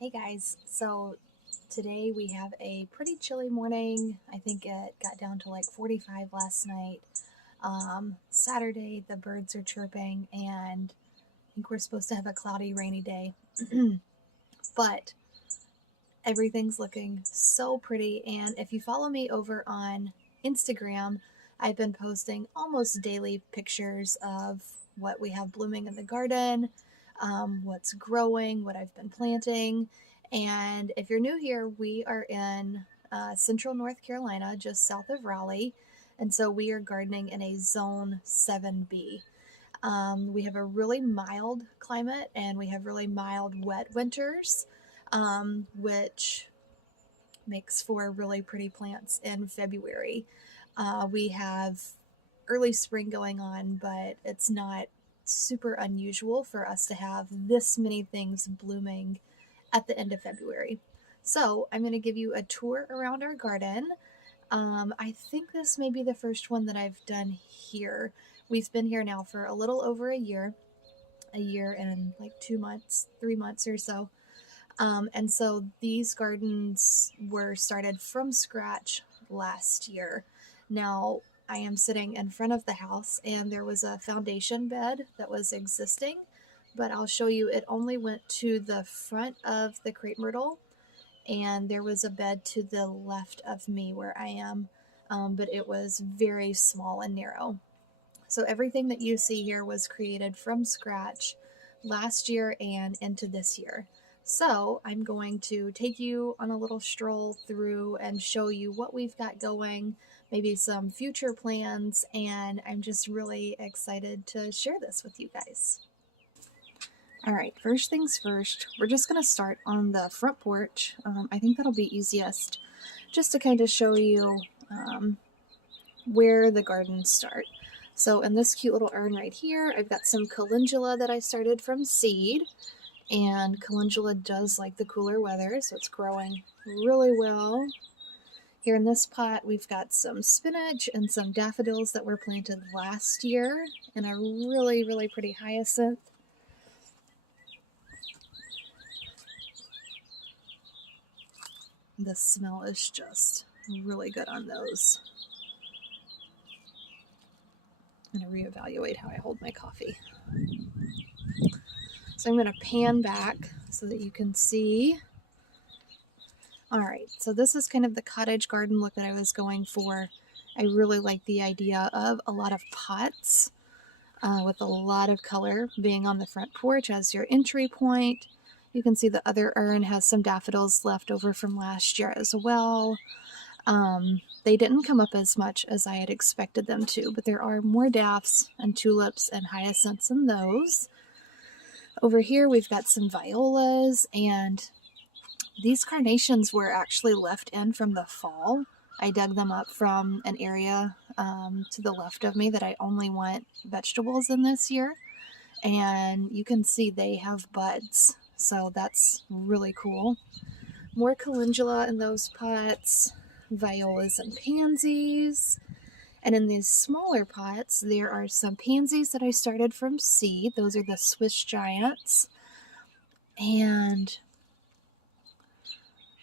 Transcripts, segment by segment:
Hey guys, so today we have a pretty chilly morning. I think it got down to like 45 last night. Saturday, the birds are chirping, and I think we're supposed to have a cloudy, rainy day. But everything's looking so pretty, and if you follow me over on Instagram, I've been posting almost daily pictures of what we have blooming in the garden, what's growing, what I've been planting. And if you're new here, we are in central North Carolina, just south of Raleigh. And so we are gardening in a zone 7B. We have a really mild climate and we have really mild, wet winters, which makes for really pretty plants in February. We have early spring going on, but it's not super unusual for us to have this many things blooming at the end of February. So I'm going to give you a tour around our garden. I think this may be the first one that I've done here. We've been here now for a little over a year and like 2 months, 3 months or so. And so these gardens were started from scratch last year. Now, I am sitting in front of the house and there was a foundation bed that was existing, but I'll show you it only went to the front of the crepe myrtle, and there was a bed to the left of me where I am, but it was very small and narrow. So everything that you see here was created from scratch last year and into this year. So I'm going to take you on a little stroll through and show you what we've got going, maybe some future plans, and I'm just really excited to share this with you guys. All right, first things first, we're just going to start on the front porch. I think that'll be easiest just to kind of show you where the gardens start. So in this cute little urn right here, I've got some calendula that I started from seed, and calendula does like the cooler weather, so it's growing really well. Here in this pot, we've got some spinach and some daffodils that were planted last year, and a really, really pretty hyacinth. The smell is just really good on those. I'm going to reevaluate how I hold my coffee. So I'm going to pan back so that you can see. All right, so this is kind of the cottage garden look that I was going for. I really like the idea of a lot of pots with a lot of color being on the front porch as your entry point. You can see the other urn has some daffodils left over from last year as well. They didn't come up as much as I had expected them to, but there are more daffs and tulips and hyacinths in those. Over here we've got some violas, and these carnations were actually left in from the fall. I dug them up from an area to the left of me that I only want vegetables in this year, and you can see they have buds, so that's really cool. More calendula in those pots, violas and pansies. And in these smaller pots, there are some pansies that I started from seed. Those are the Swiss Giants. And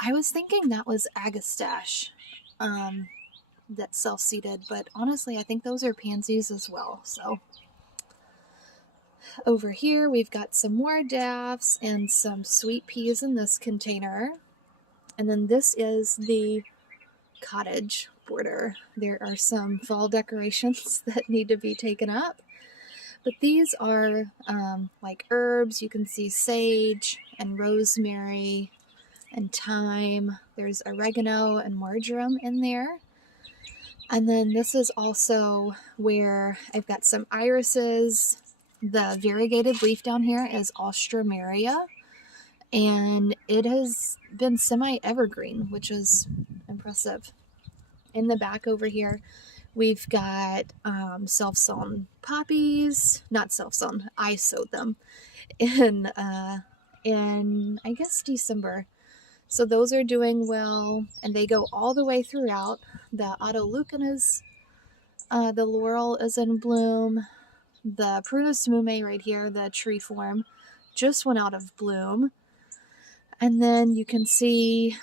I was thinking that was Agastache that's self-seeded, but honestly, I think those are pansies as well. So over here, we've got some more daffs and some sweet peas in this container. And then this is the cottage border. There are some fall decorations that need to be taken up, but these are like herbs. You can see sage and rosemary and thyme. There's oregano and marjoram in there. And then this is also where I've got some irises. The variegated leaf down here is Alstroemeria, and it has been semi-evergreen, which is impressive. In the back over here, we've got self-sown poppies. Not self-sown, I sowed them in I guess December. So those are doing well, and they go all the way throughout. The Autolucan is, the laurel is in bloom. The Prunus mume right here, the tree form, just went out of bloom. And then you can see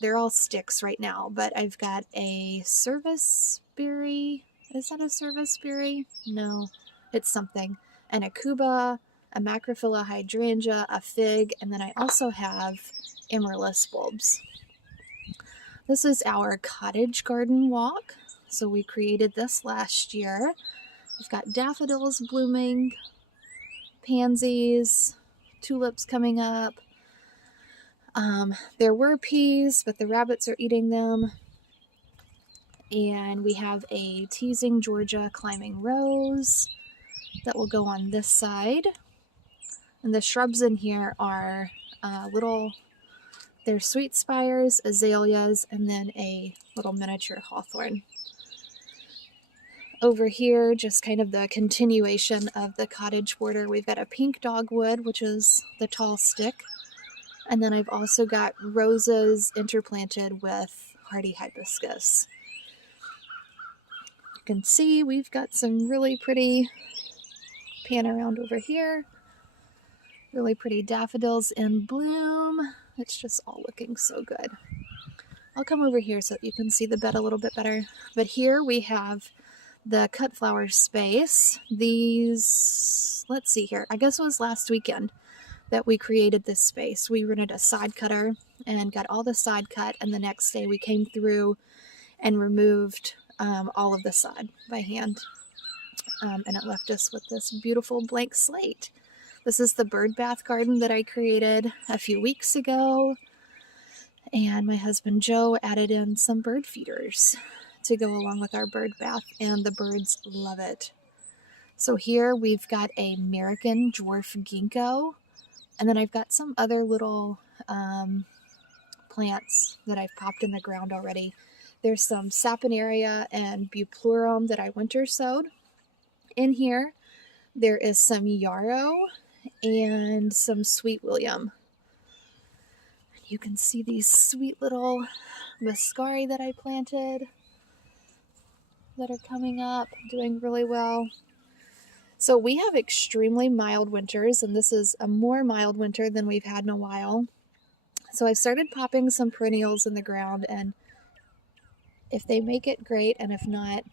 they're all sticks right now, but I've got a serviceberry. Is that a serviceberry? No, it's something. An Akuba, a Macrophylla hydrangea, a fig, and then I also have amaryllis bulbs. This is our cottage garden walk. So we created this last year. We've got daffodils blooming, pansies, tulips coming up. There were peas, but the rabbits are eating them. And we have a teasing Georgia climbing rose that will go on this side. And the shrubs in here are they're sweet spires, azaleas, and then a little miniature hawthorn. Over here, just kind of the continuation of the cottage border, we've got a pink dogwood, which is the tall stick. And then I've also got roses interplanted with hardy hibiscus. You can see we've got some really pretty, pan around over here, really pretty daffodils in bloom. It's just all looking so good. I'll come over here so that you can see the bed a little bit better. But here we have the cut flower space. These, let's see here, I guess it was last weekend that we created this space. We rented a side cutter and got all the side cut, and the next day we came through and removed all of the sod by hand. And it left us with this beautiful blank slate. This is the bird bath garden that I created a few weeks ago, and my husband Joe added in some bird feeders to go along with our bird bath, and the birds love it. So here we've got a American dwarf ginkgo, and then I've got some other little plants that I've popped in the ground already. There's some saponaria and buplurum that I winter sowed. In here, there is some yarrow and some sweet william. You can see these sweet little muscari that I planted that are coming up, doing really well. So we have extremely mild winters, and this is a more mild winter than we've had in a while. So I started popping some perennials in the ground, and if they make it, great, and if not,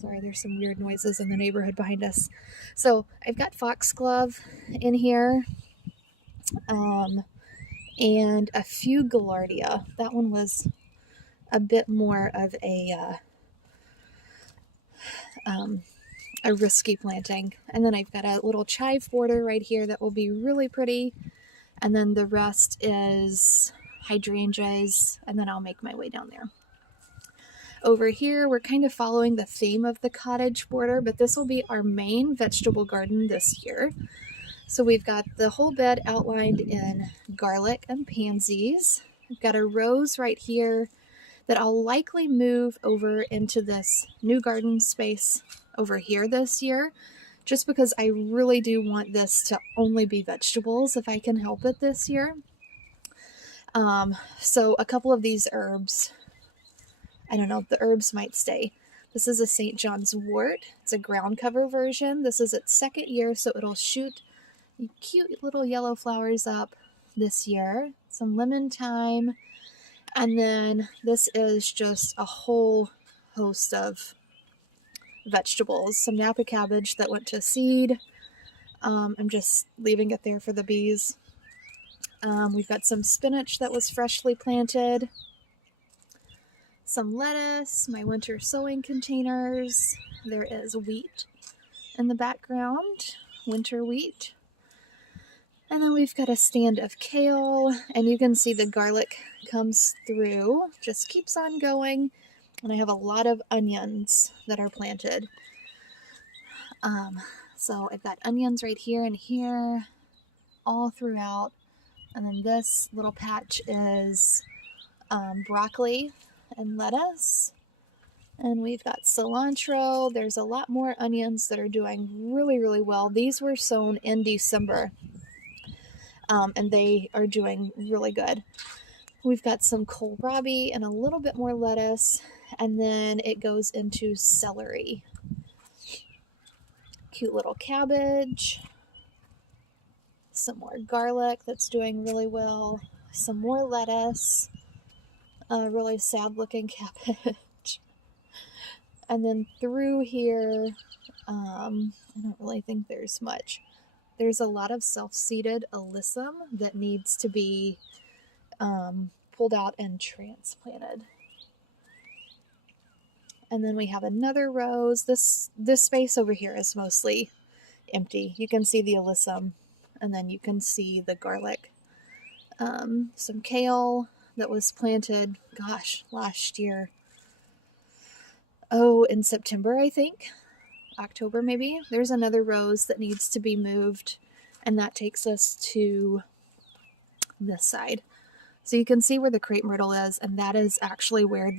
sorry, there's some weird noises in the neighborhood behind us. So I've got foxglove in here, and a few gaillardia. That one was a bit more of a risky planting. And then I've got a little chive border right here that will be really pretty. And then the rest is hydrangeas, and then I'll make my way down there. Over here, we're kind of following the theme of the cottage border, but this will be our main vegetable garden this year. So we've got the whole bed outlined in garlic and pansies. I've got a rose right here that I'll likely move over into this new garden space over here this year, just because I really do want this to only be vegetables if I can help it this year. So a couple of these herbs, I don't know, the herbs might stay. This is a St. John's wort. It's a ground cover version. This is its second year, so it'll shoot cute little yellow flowers up this year. Some lemon thyme. And then this is just a whole host of vegetables. Some Napa cabbage that went to seed. I'm just leaving it there for the bees. We've got some spinach that was freshly planted. Some lettuce, my winter sowing containers. There is wheat in the background, winter wheat. And then we've got a stand of kale, and you can see the garlic comes through, just keeps on going. And I have a lot of onions that are planted. So I've got onions right here and here, all throughout. And then this little patch is broccoli and lettuce. And we've got cilantro. There's a lot more onions that are doing really, really well. These were sown in December. And they are doing really good. We've got some kohlrabi and a little bit more lettuce, and then it goes into celery. Cute little cabbage, some more garlic that's doing really well, some more lettuce, a really sad looking cabbage. And then through here, I don't really think there's much. There's a lot of self-seeded alyssum that needs to be pulled out and transplanted. And then we have another rose. This space over here is mostly empty. You can see the alyssum, and then you can see the garlic. Some kale that was planted, gosh, last year. Oh, in September, I think. October, maybe. There's another rose that needs to be moved, and that takes us to this side. So you can see where the crepe myrtle is, and that is actually where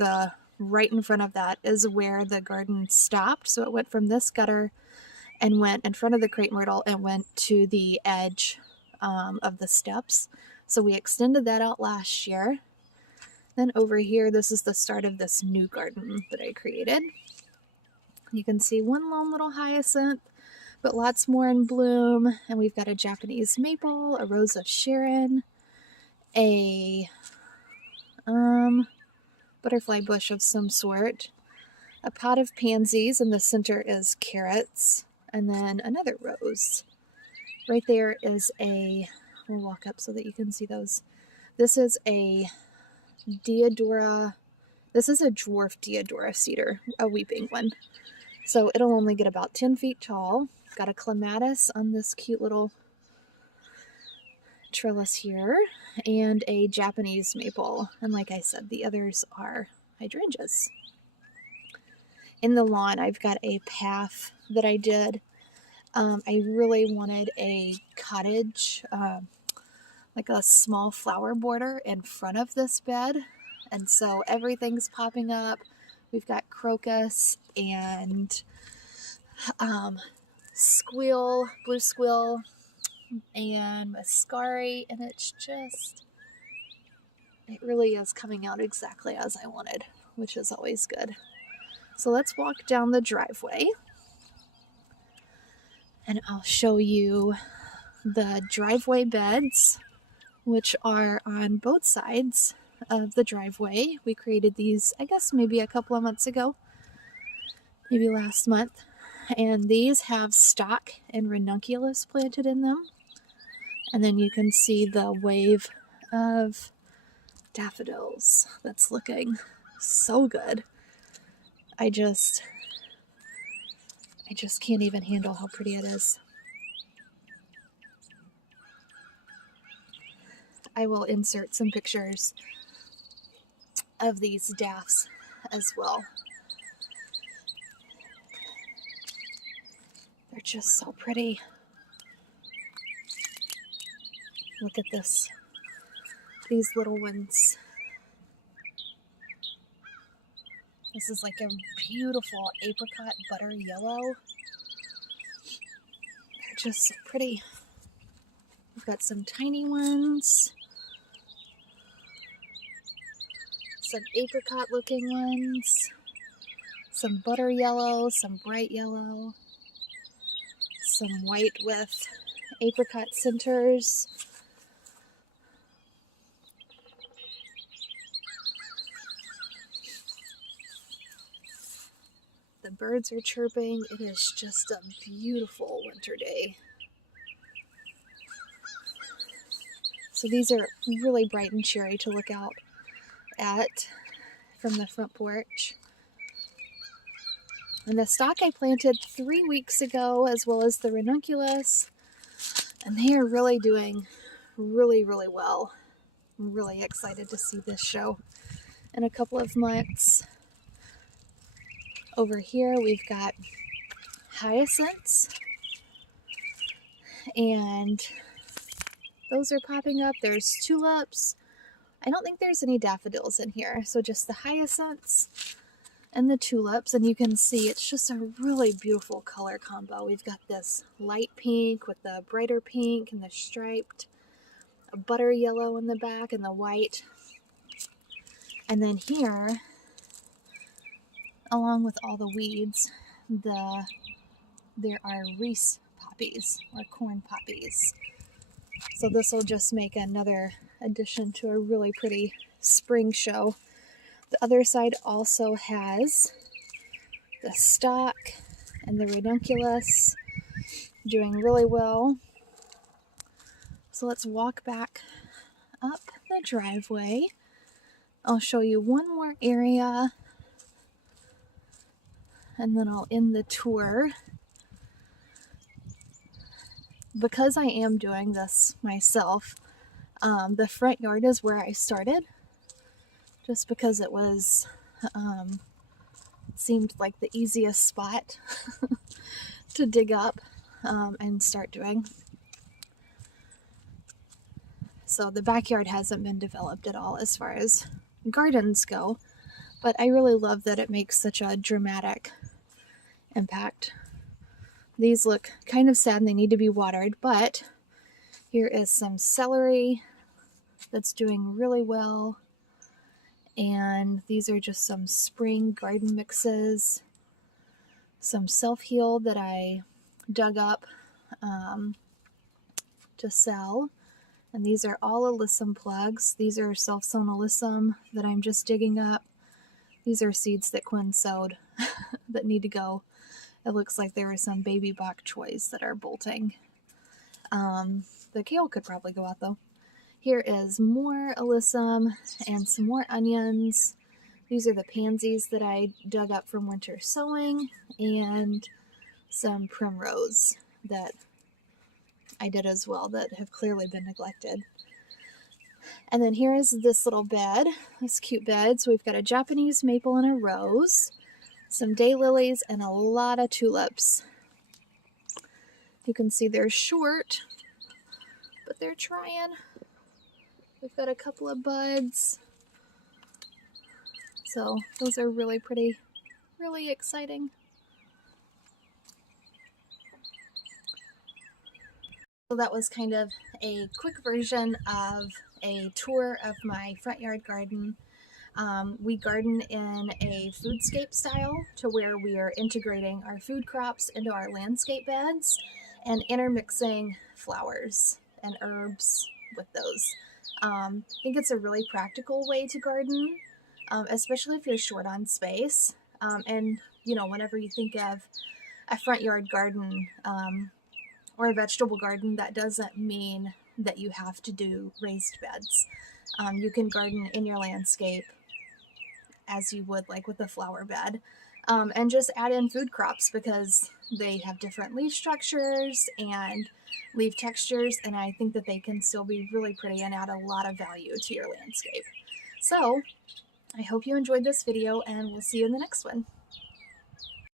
right in front of that is where the garden stopped. So it went from this gutter and went in front of the crepe myrtle and went to the edge of the steps. So we extended that out last year. Then over here, this is the start of this new garden that I created. You can see one lone little hyacinth, but lots more in bloom. And we've got a Japanese maple, a rose of Sharon, a butterfly bush of some sort, a pot of pansies, in the center is carrots, and then another rose. Right there is we'll walk up so that you can see those. This is a Deodora, this is a dwarf Deodora cedar, a weeping one. So it'll only get about 10 feet tall. Got a clematis on this cute little trellis here, and a Japanese maple. And like I said, the others are hydrangeas. In the lawn, I've got a path that I did. I really wanted a cottage, like a small flower border in front of this bed. And so everything's popping up. We've got crocus and squeal, blue squeal, and mascari, and it really is coming out exactly as I wanted, which is always good. So let's walk down the driveway, and I'll show you the driveway beds, which are on both sides of the driveway. We created these, I guess, maybe a couple of months ago, maybe last month, and these have stock and ranunculus planted in them. And then you can see the wave of daffodils that's looking so good. I just can't even handle how pretty it is. I will insert some pictures of these daffs as well. They're just so pretty. Look at this. These little ones. This is like a beautiful apricot butter yellow. They're just so pretty. We've got some tiny ones. Some apricot looking ones. Some butter yellow, some bright yellow. Some white with apricot centers. The birds are chirping. It is just a beautiful winter day. So these are really bright and cheery to look out at from the front porch. And the stock I planted 3 weeks ago, as well as the ranunculus, and they are really doing really well. I'm really excited to see this show in a couple of months. Over here we've got hyacinths, and those are popping up. There's tulips. I don't think there's any daffodils in here, so just the hyacinths and the tulips, and you can see it's just a really beautiful color combo. We've got this light pink with the brighter pink and the striped, a butter yellow in the back and the white. And then here, along with all the weeds, there are Reese poppies or corn poppies. So this will just make another addition to a really pretty spring show. The other side also has the stock and the ranunculus doing really well. So let's walk back up the driveway. I'll show you one more area and then I'll end the tour. Because I am doing this myself, the front yard is where I started, just because it was, it seemed like the easiest spot to dig up and start doing. So the backyard hasn't been developed at all as far as gardens go, but I really love that it makes such a dramatic impact. These look kind of sad and they need to be watered, but here is some celery that's doing really well. And these are just some spring garden mixes, some self-heal that I dug up to sell. And these are all alyssum plugs. These are self-sown alyssum that I'm just digging up. These are seeds that Quinn sowed that need to go. It looks like there are some baby bok choys that are bolting. The kale could probably go out though. Here is more alyssum and some more onions. These are the pansies that I dug up from winter sowing, and some primrose that I did as well that have clearly been neglected. And then here is this little bed, this cute bed. So we've got a Japanese maple and a rose, some daylilies, and a lot of tulips. You can see they're short, but they're trying. We've got a couple of buds. So those are really pretty, really exciting. So that was kind of a quick version of a tour of my front yard garden. We garden in a foodscape style, to where we are integrating our food crops into our landscape beds and intermixing flowers and herbs with those. I think it's a really practical way to garden, especially if you're short on space. And, you know, whenever you think of a front yard garden or a vegetable garden, that doesn't mean that you have to do raised beds. You can garden in your landscape as you would like with a flower bed, and just add in food crops because they have different leaf structures and leaf textures, and I think that they can still be really pretty and add a lot of value to your landscape. So I hope you enjoyed this video, and we'll see you in the next one.